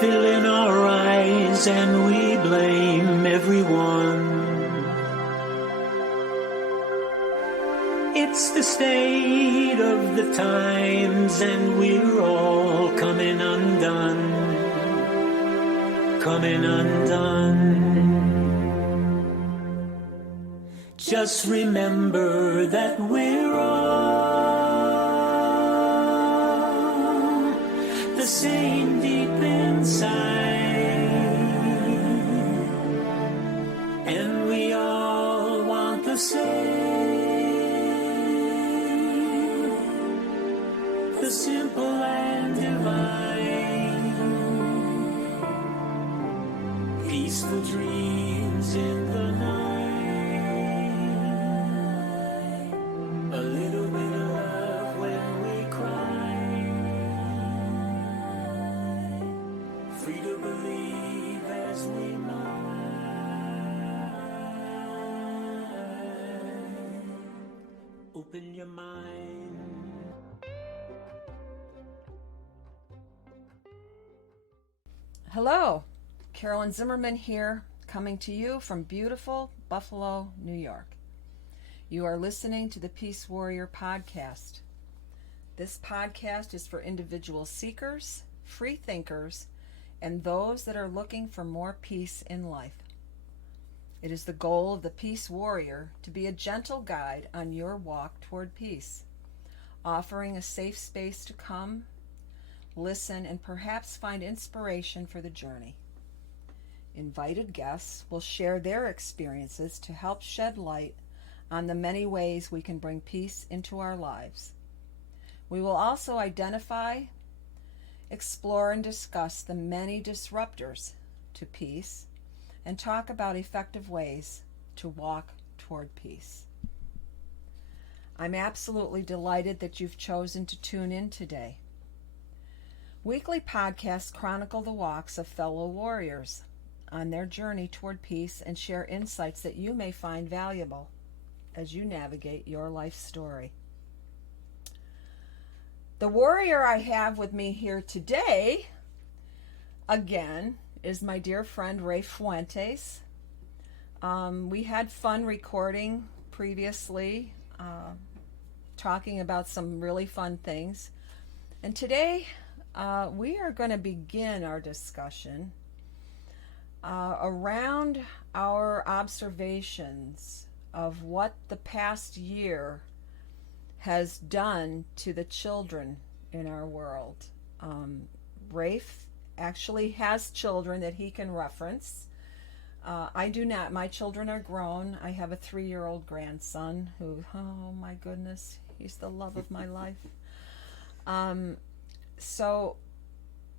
fill in our eyes and we blame everyone. It's the state of the times and we're all coming undone. Coming undone. Just remember that we're all the same deep inside, and we all want the same, the simple and divine, peaceful dreams in the night, a little bit of love when we cry, free to believe as we might. Open your mind. Hello, Carolyn Zimmerman here, coming to you from beautiful Buffalo, New York. You are listening to the Peace Warrior podcast. This podcast is for individual seekers, free thinkers, and those that are looking for more peace in life. It is the goal of the Peace Warrior to be a gentle guide on your walk toward peace, offering a safe space to come, listen, and perhaps find inspiration for the journey. Invited guests will share their experiences to help shed light on the many ways we can bring peace into our lives. We will also identify, explore, and discuss the many disruptors to peace and talk about effective ways to walk toward peace. I'm absolutely delighted that you've chosen to tune in today. Weekly podcasts chronicle the walks of fellow warriors on their journey toward peace and share insights that you may find valuable as you navigate your life story. The warrior I have with me here today, again, is my dear friend Raf Fuentes. We had fun recording previously, talking about some really fun things. And today, we are going to begin our discussion around our observations of what the past year has done to the children in our world. Raf actually has children that he can reference. I do not. My children are grown. I have a 3-year-old grandson who, oh my goodness, he's the love of my life. So,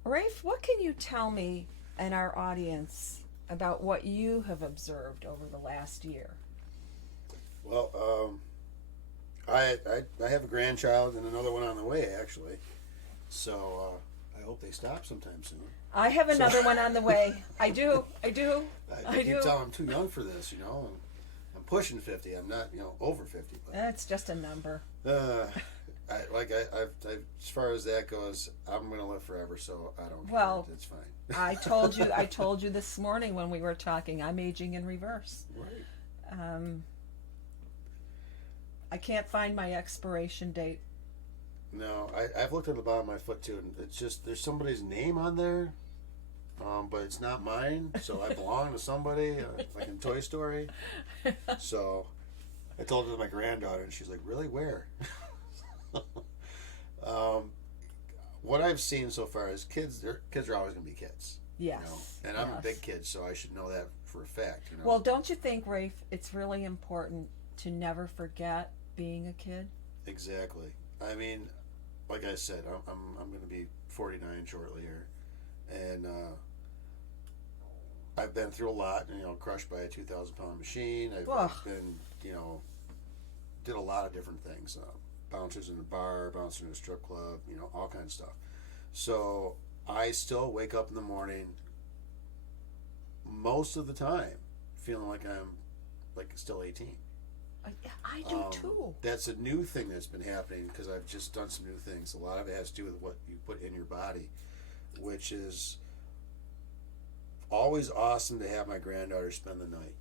Raf, what can you tell me and our audience about what you have observed over the last year? Well, I have a grandchild and another one on the way, actually. So I hope they stop sometime soon. I have another one on the way. I do. I keep telling I'm too young for this, and I'm pushing 50. I'm not, over 50. But, That's just a number. As far as that goes, I'm going to live forever, so I don't care. Well, It's fine. I told you this morning when we were talking, I'm aging in reverse. Right. I can't find my expiration date. No, I've looked at the bottom of my foot too, and it's just there's somebody's name on there, but it's not mine, so I belong to somebody, like in Toy Story. So I told it to my granddaughter, and she's like, "Really? Where?" What I've seen so far is kids are always going to be kids. Yes. And I'm a big kid, so I should know that for a fact. Well, don't you think, Raf, it's really important to never forget being a kid? Exactly. I mean, like I said, I'm going to be 49 shortly here, and I've been through a lot. Crushed by a 2,000-pound machine. I've been, did a lot of different things. Bouncers in a bar, bouncer in a strip club, all kinds of stuff. So I still wake up in the morning most of the time feeling like I'm still 18. I do too. That's a new thing that's been happening because I've just done some new things. A lot of it has to do with what you put in your body, which is always awesome to have my granddaughter spend the night,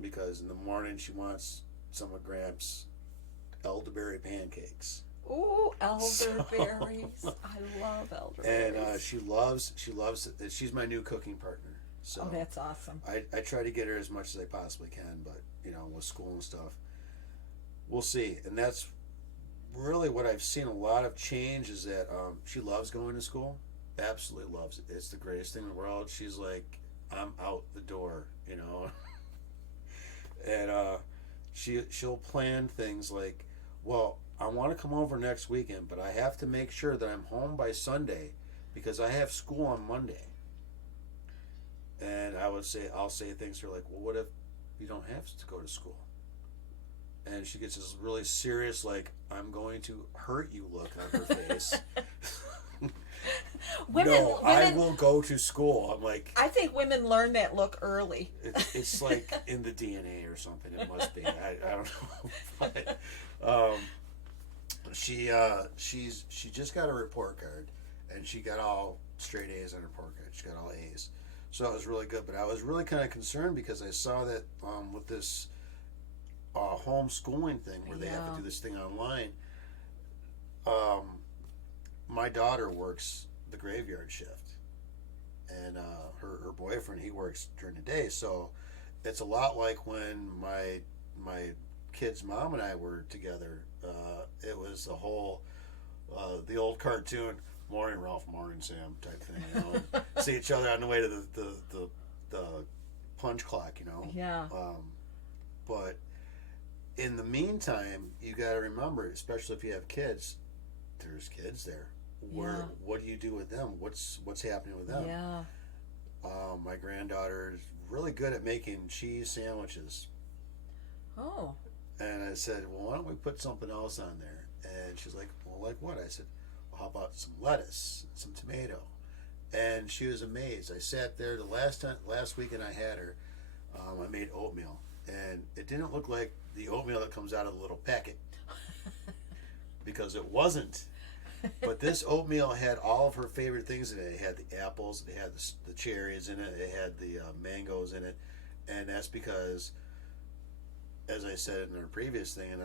because in the morning she wants some of Gramps' elderberry pancakes. Ooh, elderberries. I love elderberries. And she loves it. She's my new cooking partner. So oh, that's awesome. I try to get her as much as I possibly can, but with school and stuff, we'll see. And that's really what I've seen a lot of change, is that she loves going to school. Absolutely loves it. It's the greatest thing in the world. She's like, I'm out the door, and she'll plan things like, well, I want to come over next weekend, but I have to make sure that I'm home by Sunday because I have school on Monday. And I'll say things to her like, well, what if you don't have to go to school? And she gets this really serious, like, I'm going to hurt you look on her face. No, I will go to school. I'm like, I think women learn that look early. It's like in the DNA or something. It must be. I don't know. But, she just got a report card, and she got all straight A's on her report card. She got all A's, so it was really good. But I was really kind of concerned because I saw that with this homeschooling thing where they have to do this thing online. My daughter works the graveyard shift, and her boyfriend, he works during the day. So it's a lot like when my kid's mom and I were together. It was the whole the old cartoon, morning Ralph, morning Sam type thing. See each other on the way to the punch clock. Yeah. But in the meantime, you got to remember, especially if you have kids, there's kids there. What do you do with them? What's happening with them? Yeah. My granddaughter is really good at making cheese sandwiches. Oh. And I said, well, why don't we put something else on there? And she's like, well, like what? I said, well, how about some lettuce, some tomato? And she was amazed. I sat there last weekend I had her. I made oatmeal, and it didn't look like the oatmeal that comes out of the little packet, because it wasn't. But this oatmeal had all of her favorite things in it. It had the apples, it had the cherries in it, it had the mangoes in it, and that's because, as I said in our previous thing, and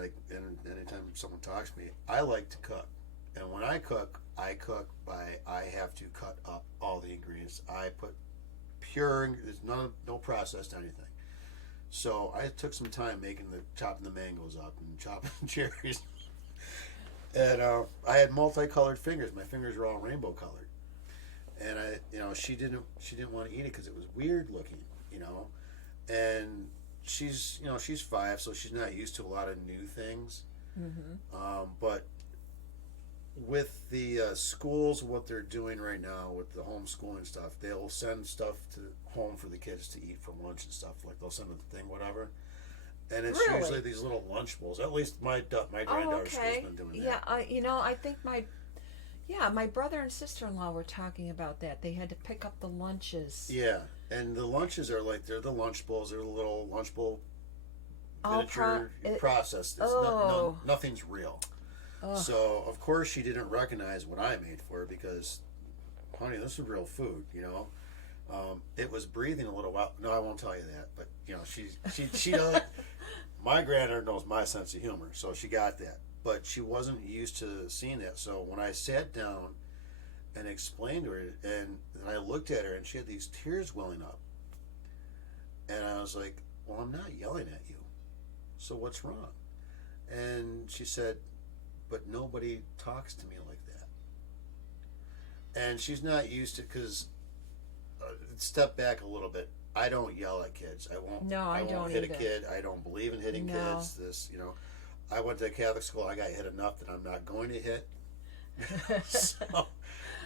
anytime someone talks to me, I like to cook, and when I cook by I have to cut up all the ingredients. I put pure, there's no processed anything. So I took some time chopping the mangoes up and chopping cherries. And I had multicolored fingers. My fingers were all rainbow colored. And she didn't want to eat it because it was weird looking, And she's 5, so she's not used to a lot of new things. Mm-hmm. But with the schools, what they're doing right now with the homeschooling stuff, they'll send stuff to home for the kids to eat for lunch and stuff. Like they'll send a thing, whatever. And it's usually these little lunch bowls. At least my granddaughter's school's been doing that. Yeah, I think my brother and sister-in-law were talking about that. They had to pick up the lunches. Yeah, and the lunches are like, they're the lunch bowls. They're the little lunch bowl miniature processed. Nothing's real. Oh. So, of course, she didn't recognize what I made for her because, honey, this is real food, It was breathing a little while. No, I won't tell you that. But, she does. My granddaughter knows my sense of humor, so she got that. But she wasn't used to seeing that. So when I sat down and explained to her, and I looked at her, and she had these tears welling up. And I was like, well, I'm not yelling at you. So what's wrong? And she said, but nobody talks to me like that. And she's not used to, because, step back a little bit. I don't yell at kids. I won't hit a kid. I don't believe in hitting kids. I went to a Catholic school. I got hit enough that I'm not going to hit. So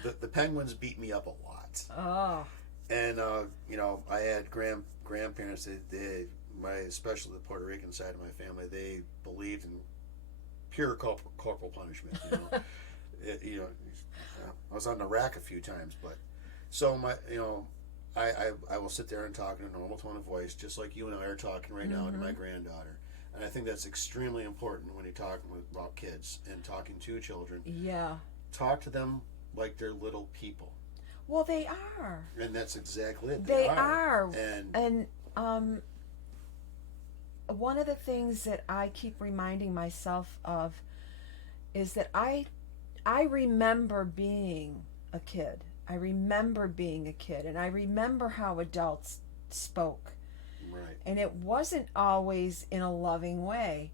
the Penguins beat me up a lot. Oh. And I had grandparents. Especially the Puerto Rican side of my family, they believed in pure corporal punishment. I was on the rack a few times, but so I will sit there and talk in a normal tone of voice, just like you and I are talking right now to my granddaughter. And I think that's extremely important when you're talking about kids and talking to children. Yeah. Talk to them like they're little people. Well, they are. And that's exactly it. They are. And one of the things that I keep reminding myself of is that I remember being a kid. I remember being a kid, and I remember how adults spoke. right. And it wasn't always in a loving way.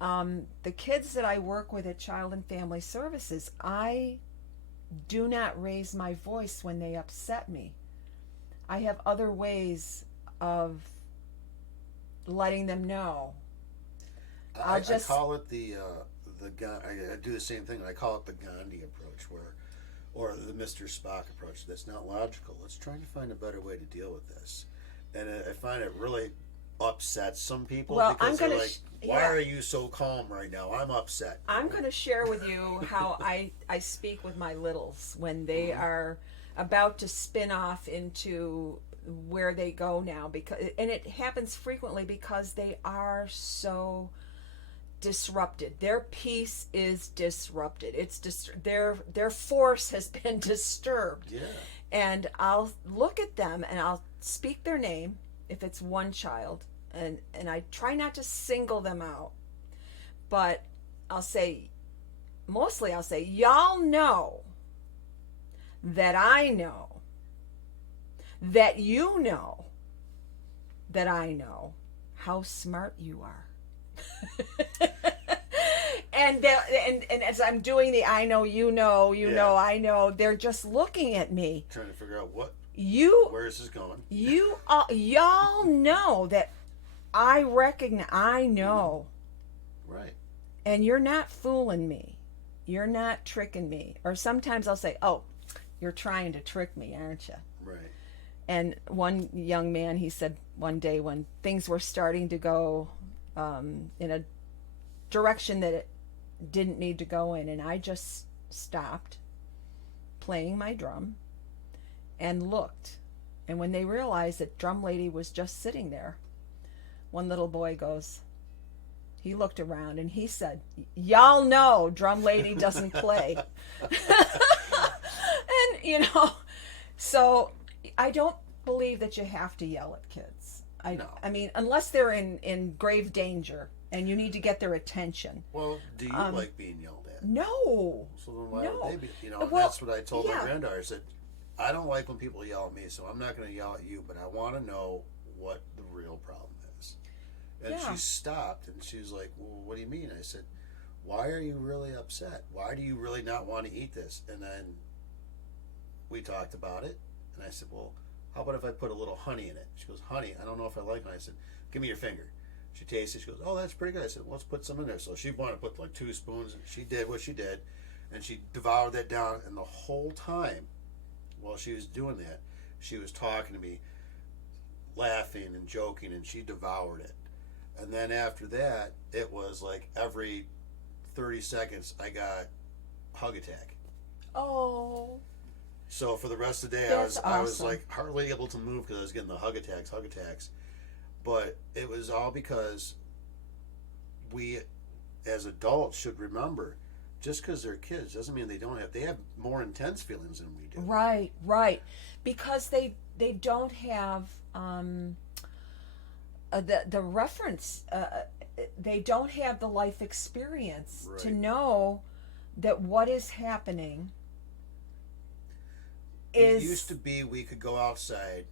The kids that I work with at Child and Family Services, I do not raise my voice when they upset me. I have other ways of letting them know. I call it the I do the same thing. I call it the Gandhi approach, or the Mr. Spock approach. That's not logical. Let's try to find a better way to deal with this. And I find it really upsets some people because they're like, "Why are you so calm right now? I'm upset." I'm going to share with you how I speak with my littles when they are about to spin off into where they go now, and it happens frequently because they are so disrupted. Their peace is disrupted. Their force has been disturbed. Yeah. And I'll look at them and I'll speak their name if it's one child, and I try not to single them out, but I'll say, y'all know that I know that you know that I know how smart you are. and as I'm doing the I know, you know, I know, they're just looking at me, Trying to figure out where is this going. Y'all know that I recognize, I know. Right. And you're not fooling me. You're not tricking me. Or sometimes I'll say, "Oh, you're trying to trick me, aren't you?" Right. And one young man, he said one day when things were starting to go in a direction that it didn't need to go in, and I just stopped playing my drum and looked. And when they realized that Drum Lady was just sitting there, one little boy he looked around and he said, "Y'all know Drum Lady doesn't play." And, so I don't believe that you have to yell at kids. I mean, unless they're in grave danger and you need to get their attention. Well, do you like being yelled at? No. So then why would they be? Well, that's what I told yeah. my granddaughter. I said, I don't like when people yell at me, so I'm not going to yell at you, but I want to know what the real problem is. And Yeah. she stopped and she was like, "Well, what do you mean?" I said, "Why are you really upset? Why do you really not want to eat this?" And then we talked about it, and I said, "Well, how about if I put a little honey in it?" She goes, "Honey, I don't know if I like it." I said, "Give me your finger." She tasted it. She goes, "Oh, that's pretty good." I said, "Well, let's put some in there." So she wanted to put like 2 spoons, and she did what she did, and she devoured that down. And the whole time, while she was doing that, she was talking to me, laughing and joking, and she devoured it. And then after that, it was like every 30 seconds, I got hug attack. Oh. So for the rest of the day, That's I was awesome. like hardly able to move because I was getting the hug attacks. But it was all because we, as adults, should remember, just because they're kids doesn't mean they have more intense feelings than we do. Right. Because they don't have the reference. They don't have the life experience to Right. know that what is happening It used to be we could go outside,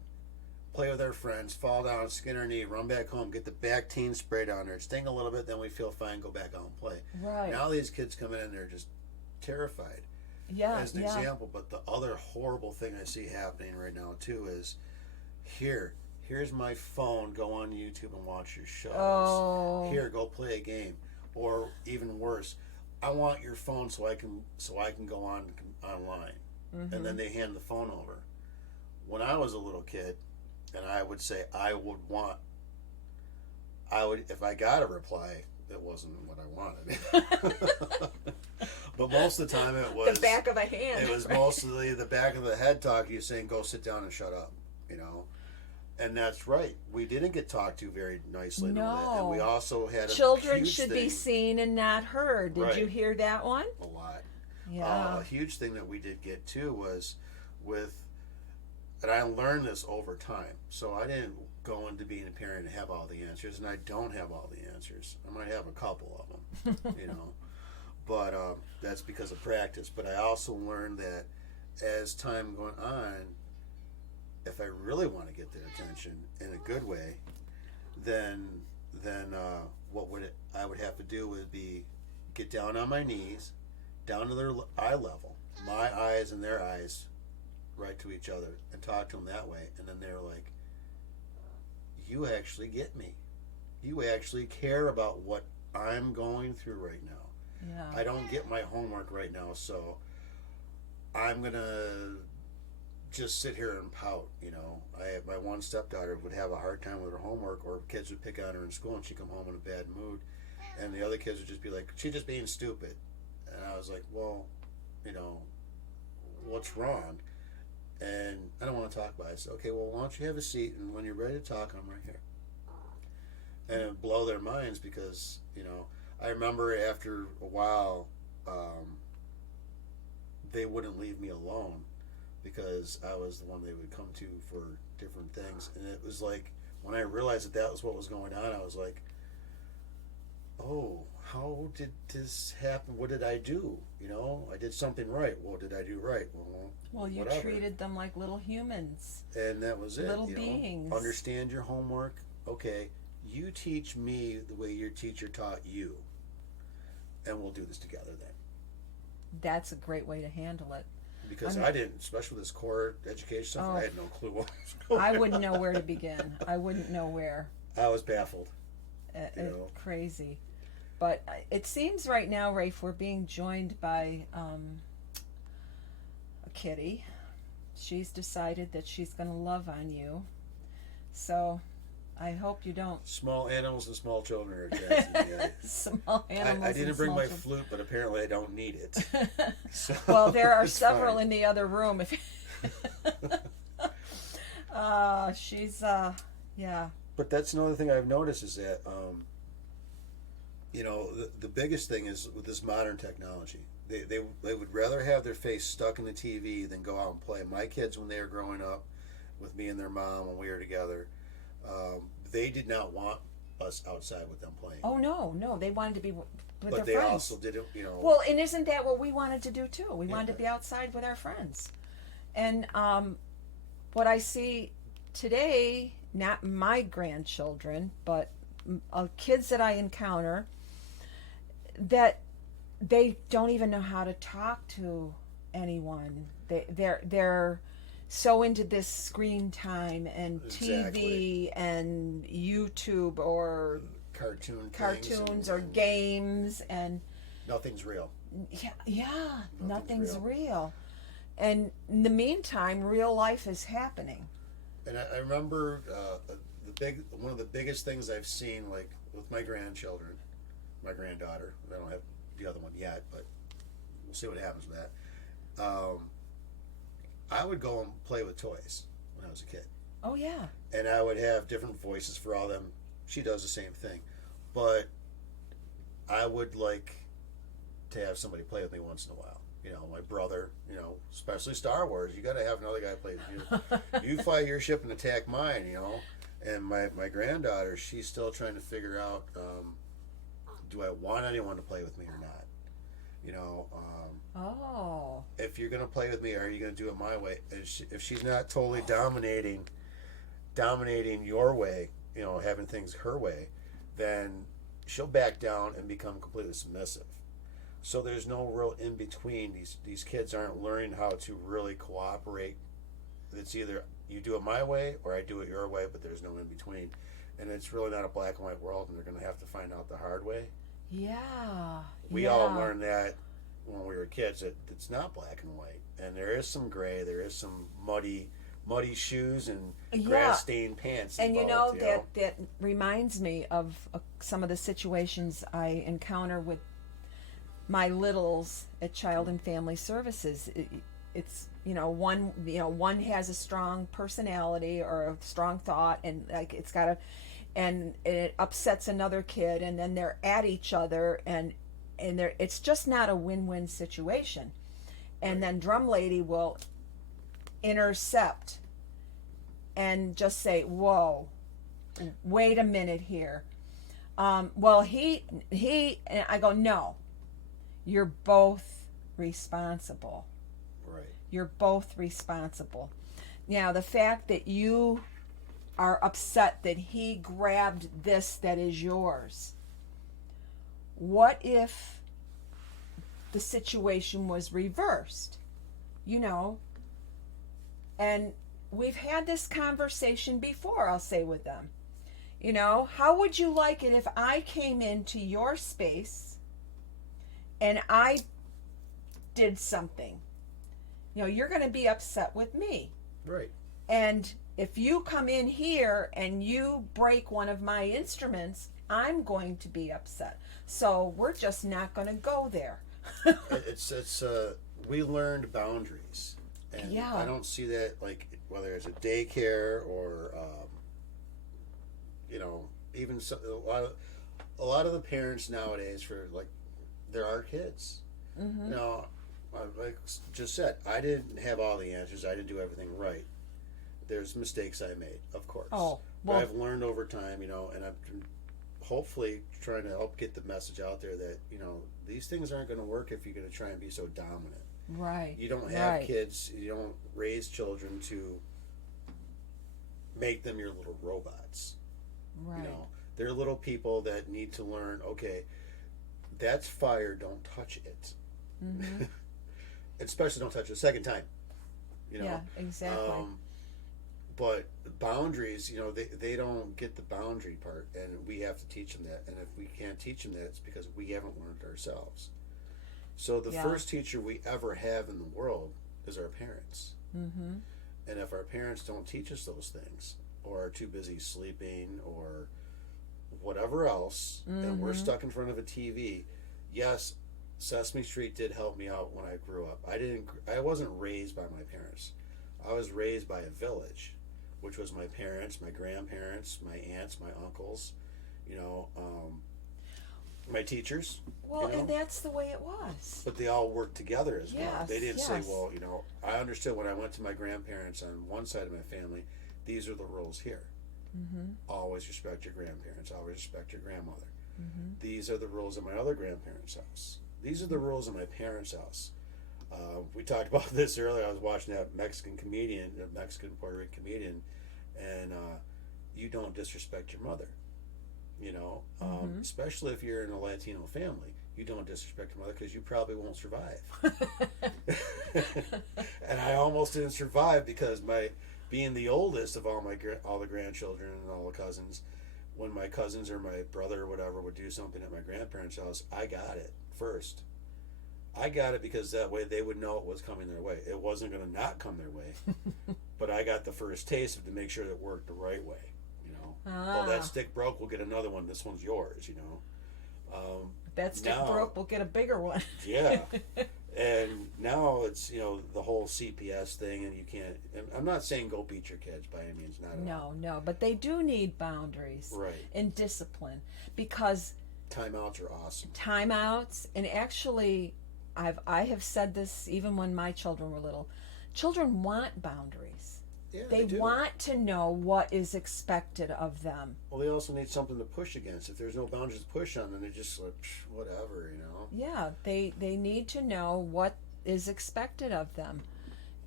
play with our friends, fall down, skin our knee, run back home, get the Bactine spray down there, sting a little bit, then we feel fine, go back out and play. Right. Now these kids come in and they're just terrified. Yeah. As an example, but the other horrible thing I see happening right now too is here's my phone, go on YouTube and watch your shows. Oh. Here, go play a game. Or even worse, I want your phone so I can go online. Mm-hmm. And then they hand the phone over. When I was a little kid, and I would say if I got a reply, it wasn't what I wanted. But most of the time it was the back of a hand. It was mostly the back of the head talking to you saying, "Go sit down and shut up," And that's right. We didn't get talked to very nicely. No. And we also had Children huge should thing, be seen and not heard. Did Right. you hear that one? a lot. Yeah. A huge thing that we did get too was and I learned this over time. So I didn't go into being a parent and have all the answers, and I don't have all the answers. I might have a couple of them, but that's because of practice. But I also learned that as time going on, if I really want to get their attention in a good way, then I would have to do would be get down on my knees, down to their eye level, my eyes and their eyes, right to each other, and talk to them that way. And then they're like, "You actually get me. You actually care about what I'm going through right now. Yeah. I don't get my homework right now, so I'm gonna just sit here and pout." My one stepdaughter would have a hard time with her homework, or kids would pick on her in school, and she'd come home in a bad mood, and the other kids would just be like, "She's just being stupid." And I was like, "Well, what's wrong?" And I don't want to talk about it. I said, "Okay, well, why don't you have a seat, and when you're ready to talk, I'm right here." And it would blow their minds because, I remember after a while, they wouldn't leave me alone because I was the one they would come to for different things. And it was like, when I realized that was what was going on, I was like, "Oh, how did this happen? What did I do? I did something right. Well, did I do right? Well, you whatever." treated them like little humans. And that was it. Little beings. Understand your homework. Okay, you teach me the way your teacher taught you, and we'll do this together then. That's a great way to handle it. Because I didn't, especially with this core education stuff, I had no clue what was going on. I wouldn't know where to begin. I wouldn't know where. I was baffled. Crazy. But it seems right now, Rafe, we're being joined by a kitty. She's decided that she's going to love on you. So I hope you don't. Small animals and small children are attracted to me. Small animals. I didn't bring my flute, but apparently I don't need it. So, well, there are it's several fine. in the other room. She's yeah. But that's another thing I've noticed is that the biggest thing is with this modern technology. They would rather have their face stuck in the TV than go out and play. My kids, when they were growing up with me and their mom when we were together, they did not want us outside with them playing. Oh no, they wanted to be with but their they friends. also didn't, Well, and isn't that what we wanted to do too? We wanted to be outside with our friends. And what I see today, not my grandchildren, but kids that I encounter, that they don't even know how to talk to anyone. They're so into this screen time and TV and YouTube or cartoons or games, and nothing's real. Yeah, nothing's real. And in the meantime, real life is happening. And I remember one of the biggest things I've seen, like with my grandchildren, my granddaughter. I don't have the other one yet, but we'll see what happens with that. I would go and play with toys when I was a kid. Oh yeah. And I would have different voices for all of them. She does the same thing, but I would like to have somebody play with me once in a while. My brother, especially Star Wars, you got to have another guy play with you. You fly your ship and attack mine, And my granddaughter, she's still trying to figure out, do I want anyone to play with me or not? If you're going to play with me, are you going to do it my way? If she's not totally dominating your way, having things her way, then she'll back down and become completely submissive. So there's no real in between. These kids aren't learning how to really cooperate. It's either you do it my way or I do it your way, but there's no in between. And it's really not a black and white world, and they're going to have to find out the hard way. Yeah. We all learned that when we were kids, that it's not black and white. And there is some gray, there is some muddy shoes and grass-stained pants involved, And that reminds me of some of the situations I encounter with my littles at Child and Family Services. It's one has a strong personality or a strong thought, and and it upsets another kid, and then they're at each other, and it's just not a win-win situation. And then Drum Lady will intercept and just say, whoa, wait a minute here. Well, he, and I go, no, you're both responsible. Right. You're both responsible. Now, the fact that you are upset that he grabbed this that is yours, what if the situation was reversed? You know, and we've had this conversation before, I'll say, with them. You know, how would you like it if I came into your space and I did something? You know, you're going to be upset with me. Right. And if you come in here and you break one of my instruments, I'm going to be upset. So we're just not going to go there. We learned boundaries. And Yeah. I don't see that, like, whether it's a daycare or, you know, even a lot of the parents nowadays, for, like, there are kids. Mm-hmm. You know, like just said, I didn't have all the answers. I didn't do everything right. There's mistakes I made, of course. Oh, but well, I've learned over time, you know, and I'm hopefully trying to help get the message out there that, you know, these things aren't going to work if you're going to try and be so dominant. right. You don't have right. kids, you don't raise children to make them your little robots. Right. You know, they're little people that need to learn, okay, that's fire, don't touch it. Mm-hmm. Especially don't touch it a second time. You know? Yeah, exactly. But boundaries, you know, they don't get the boundary part, and we have to teach them that. And if we can't teach them that, it's because we haven't learned ourselves. So the first teacher we ever have in the world is our parents. Mm-hmm. And if our parents don't teach us those things, or are too busy sleeping, or whatever else, and we're stuck in front of a TV, yes, Sesame Street did help me out when I grew up. I wasn't raised by my parents. I was raised by a village, which was my parents, my grandparents, my aunts, my uncles, you know, my teachers. Well, you know? and that's the way it was. But they all worked together as well. Yes, They didn't say, yes. well, you know, I understood when I went to my grandparents on one side of my family, these are the rules here. Mm-hmm. Always respect your grandparents. Always respect your grandmother. Mm-hmm. These are the rules at my other grandparents' house. These are the rules at my parents' house. We talked about this earlier. I was watching that Mexican Puerto Rican comedian, and you don't disrespect your mother. You know, especially if you're in a Latino family, you don't disrespect your mother because you probably won't survive. And I almost didn't survive because being the oldest of all the grandchildren and all the cousins, when my cousins or my brother or whatever would do something at my grandparents' house, I got it first. I got it because that way they would know it was coming their way. It wasn't going to not come their way, but I got the first taste of to make sure it worked the right way. You know, well, that stick broke. We'll get another one. This one's yours. You know, That stick broke, we'll get a bigger one. Yeah. And now it's, you know, the whole CPS thing, and you can't. And I'm not saying go beat your kids by any means, not at all. No, but they do need boundaries, Right. and discipline, because Timeouts are awesome. timeouts, and actually, I have said this even when my children were little. Children want boundaries. Yeah, They do. want to know what is expected of them. Well, they also need something to push against. If there's no boundaries to push on, then they're just like, whatever, you know. Yeah, they need to know what is expected of them,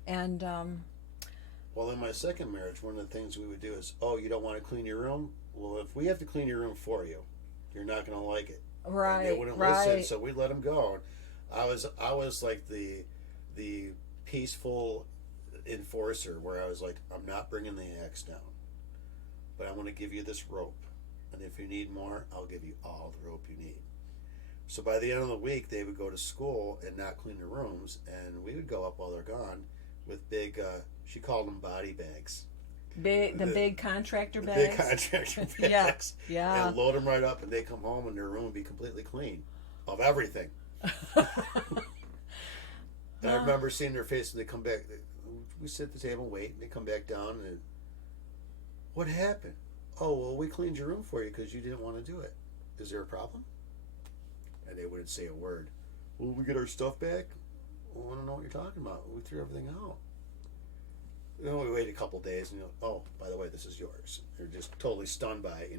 and Well, in my second marriage, one of the things we would do is, oh, you don't want to clean your room? Well, if we have to clean your room for you, you're not going to like it. right, And they wouldn't listen, so we'd let them go. I was like the peaceful enforcer, where I was like, I'm not bringing the axe down, but I want to give you this rope, and if you need more, I'll give you all the rope you need. So by the end of the week, they would go to school and not clean their rooms, and we would go up while they're gone with big, she called them body bags. Big contractor The bags. big contractor Yeah, bags. yeah. And load them right up, and they come home and their room would be completely clean of everything. And I remember seeing their face, and they come back. We sit at the table and wait, and they come back down, and what happened? Oh, well, we cleaned your room for you because you didn't want to do it. Is there a problem? And they wouldn't say a word. Will we get our stuff back? Well, I don't know what you're talking about. We threw everything out. We wait a couple days, and oh, by the way, this is yours. They're just totally stunned by it,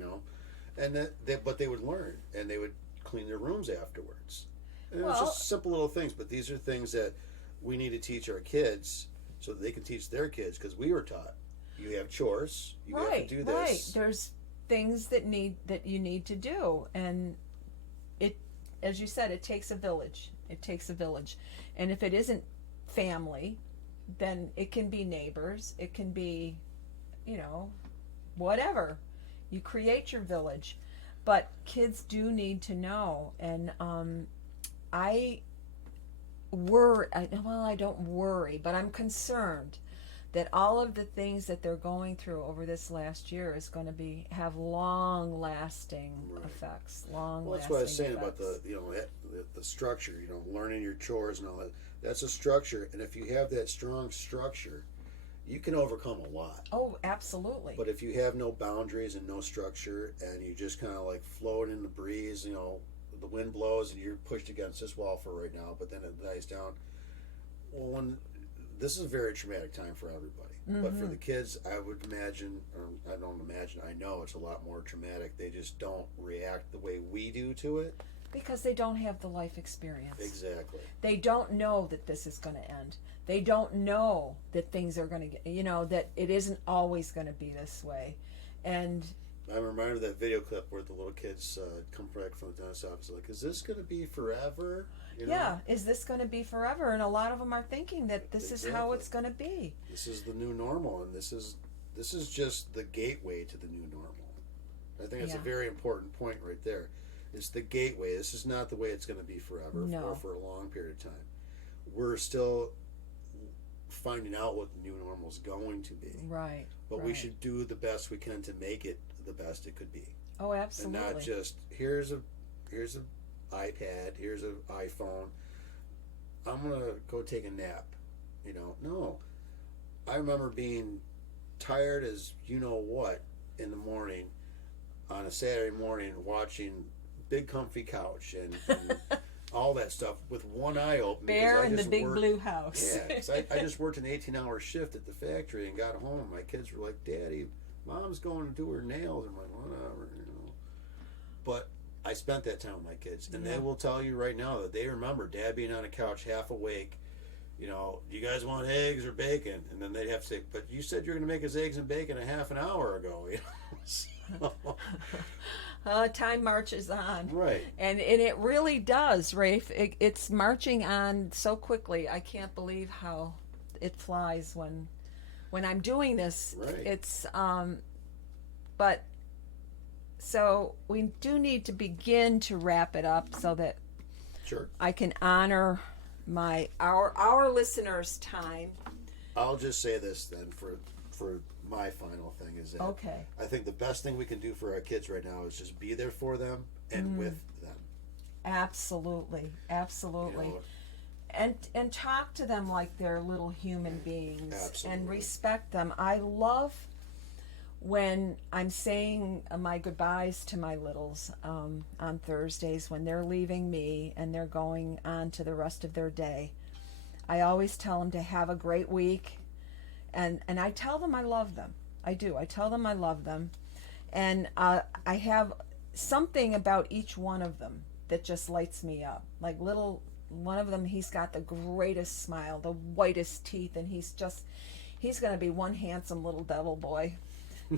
and but they would learn, and they would clean their rooms afterwards. And it's just simple little things, but these are things that we need to teach our kids so that they can teach their kids, because we were taught you have chores, you have to do this. Right. There's things that you need to do, and it, as you said, it takes a village. It takes a village, and if it isn't family, then it can be neighbors. It can be, whatever. You create your village, but kids do need to know, and I don't worry, but I'm concerned that all of the things that they're going through over this last year is going to have long-lasting effects. Well, that's what I was saying about the structure. Learning your chores and all that. That's a structure, and if you have that strong structure, you can overcome a lot. Oh, absolutely. But if you have no boundaries and no structure, and you just kind of like float in the breeze, the wind blows and you're pushed against this wall for right now, but then it dies down. Well, this is a very traumatic time for everybody. Mm-hmm. But for the kids, I would imagine, or I don't imagine, I know it's a lot more traumatic. They just don't react the way we do to it. Because they don't have the life experience. Exactly. They don't know that this is going to end. They don't know that things are going to get, that it isn't always going to be this way. And I'm reminded of that video clip where the little kids come back from the dentist's office like, is this going to be forever? Yeah, is this going to be forever? And a lot of them are thinking that this is how it's going to be. This is the new normal, and this is just the gateway to the new normal. I think that's a very important point right there. It's the gateway. This is not the way it's going to be forever or for a long period of time. We're still finding out what the new normal is going to be. Right. But we should do the best we can to make it the best it could be. Oh, absolutely. And not just here's a iPad, here's an iPhone. I'm gonna go take a nap. No. I remember being tired as what in the morning on a Saturday morning, watching Big Comfy Couch and all that stuff with one eye open. Bear in the Big Blue House. Yeah, because I just worked an 18-hour shift at the factory and got home. My kids were like, Daddy, Mom's going to do her nails. I'm like, whatever, But I spent that time with my kids, and they will tell you right now that they remember Dad being on a couch half awake. Do you guys want eggs or bacon? And then they'd have to say, but you said you're going to make us eggs and bacon a half an hour ago. Time marches on. Right. And it really does, Rafe. It's marching on so quickly. I can't believe how it flies when I'm doing this. Right. It's but so we do need to begin to wrap it up so that I can honor our listeners' time. I'll just say this then for my final thing is that I think the best thing we can do for our kids right now is just be there for them and with them. Absolutely. And talk to them like they're little human beings. Absolutely. And respect them. I love when I'm saying my goodbyes to my littles on Thursdays when they're leaving me and they're going on to the rest of their day. I always tell them to have a great week, and I tell them I love them. I do. I tell them I love them, and I have something about each one of them that just lights me up. Like one of them, he's got the greatest smile, the whitest teeth, and he's going to be one handsome little devil boy.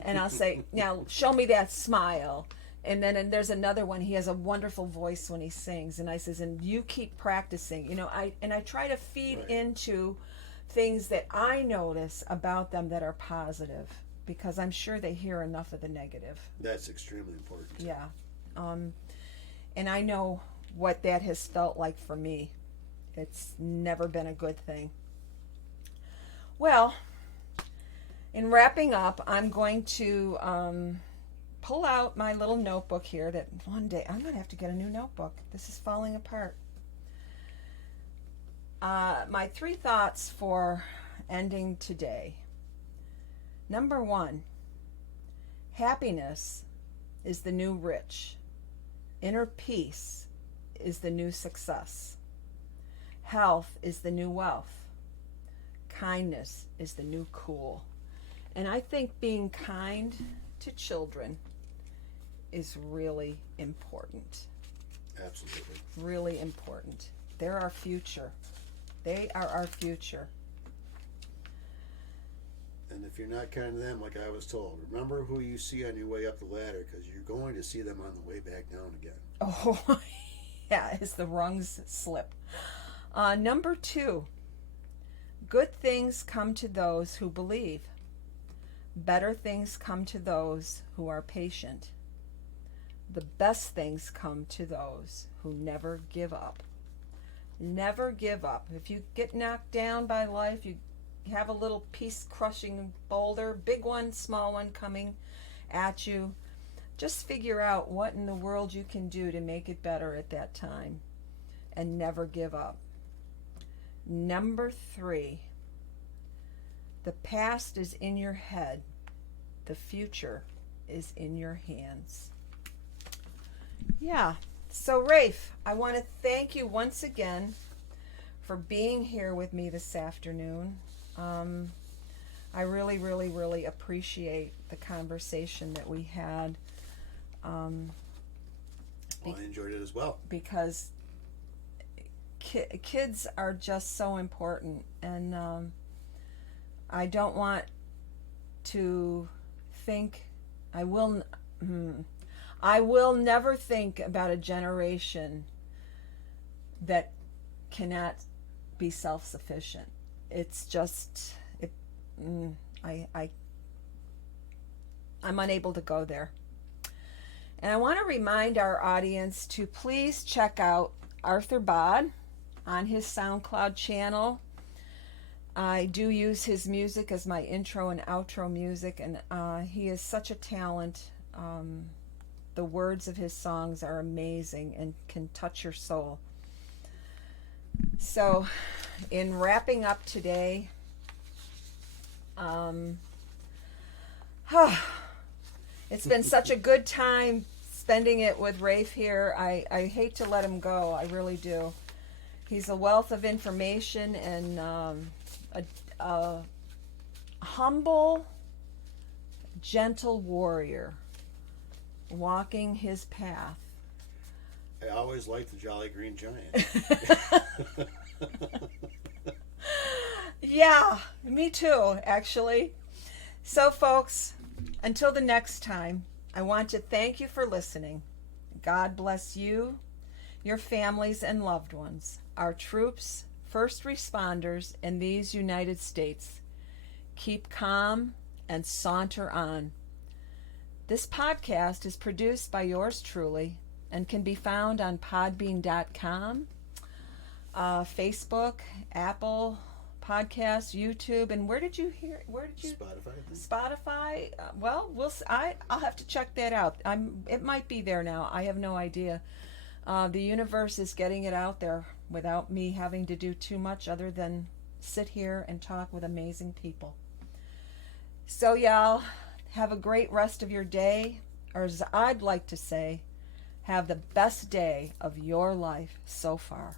And I'll say, now show me that smile. And there's another one. He has a wonderful voice when he sings. And I says, and you keep practicing. I try to feed into things that I notice about them that are positive, because I'm sure they hear enough of the negative. That's extremely important. Yeah. And I know what that has felt like for me. It's never been a good thing. Well, in wrapping up, I'm going to pull out my little notebook here that one day I'm going to have to get a new notebook. This is falling apart. My 3 thoughts for ending today. Number 1, happiness is the new rich. Inner peace is the new success. Health is the new wealth. kindness is the new cool. And I think being kind to children is really important. Absolutely. Really important. They're our future. They are our future. And if you're not kind to them, like I was told, remember who you see on your way up the ladder, because you're going to see them on the way back down again. Oh, yeah, as the rungs slip. Number 2, good things come to those who believe. Better things come to those who are patient. The best things come to those who never give up. Never give up. If you get knocked down by life, you have a little piece-crushing boulder, big one, small one coming at you, just figure out what in the world you can do to make it better at that time, and never give up. Number 3, the past is in your head. The future is in your hands. Yeah. So, Rafe, I want to thank you once again for being here with me this afternoon. I really, really, really appreciate the conversation that we had. I enjoyed it as well. Because kids are just so important, and I don't want to think, I will never think about a generation that cannot be self-sufficient. It's just, I'm unable to go there. And I want to remind our audience to please check out Arthur Bod on his SoundCloud channel. I do use his music as my intro and outro music, and he is such a talent. The words of his songs are amazing and can touch your soul. So, in wrapping up today, it's been such a good time spending it with Rafe here. I hate to let him go. I really do. He's a wealth of information and a humble, gentle warrior walking his path. I always liked the Jolly Green Giant. Yeah, me too, actually. So, folks, until the next time, I want to thank you for listening. God bless you, your families and loved ones, our troops, first responders in these United States. Keep calm and saunter on. This podcast is produced by yours truly and can be found on podbean.com, Facebook, Apple Podcasts, YouTube, and where did you hear? Where did you? Spotify. Well, I'll have to check that out. It might be there now. I have no idea. The universe is getting it out there without me having to do too much other than sit here and talk with amazing people. So, y'all, have a great rest of your day, or as I'd like to say, have the best day of your life so far.